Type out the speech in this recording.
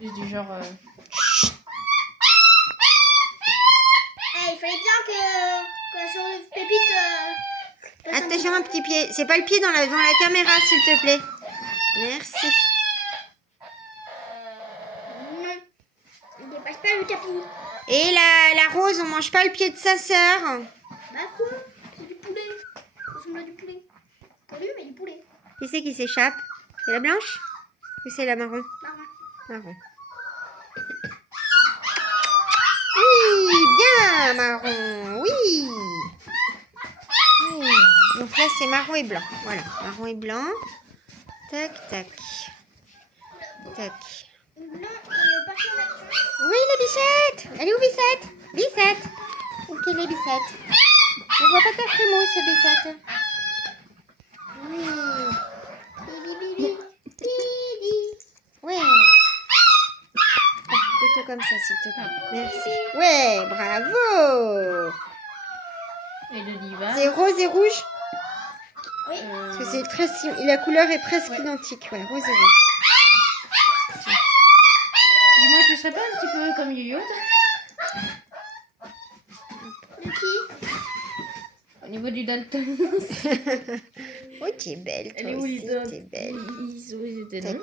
Plus du genre... Il fallait bien que sur le pépite... Attention, un petit pied. C'est pas le pied devant la caméra, s'il te plaît. Merci. Non, il dépasse pas le tapis. Et la Rose, on mange pas le pied de sa sœur. Bah quoi? C'est du poulet. Ça ressemble à du poulet. T'as vu, mais du poulet. Qui c'est qui s'échappe? C'est la blanche? Ou c'est la marron? Marron. Marron. Oui, bien, marron. Oui. Oui. Donc là, c'est marron et blanc. Voilà, marron et blanc. Tac, tac. Tac. Blanc et parti en action. Oui, la bichette. Elle est où, Bissette? Bissette. Où qu'elle est, Bissette? Je vois pas ta frimousse, Bissette. Oui. Bili, bili. Bili. Ouais. Plutôt comme ça, s'il te plaît. Merci. Ouais, bravo. Et de l'hiver. C'est rose et rouge? Oui. Parce que c'est très la couleur est presque identique. Ouais, rose et rouge. Dis-moi, tu serais pas un petit peu comme Yo-Yo De qui? au niveau du daltonisme? Oh, tu es belle, Elle toi est où aussi. les autres? T'es belle. Ils étaient Tac. longs.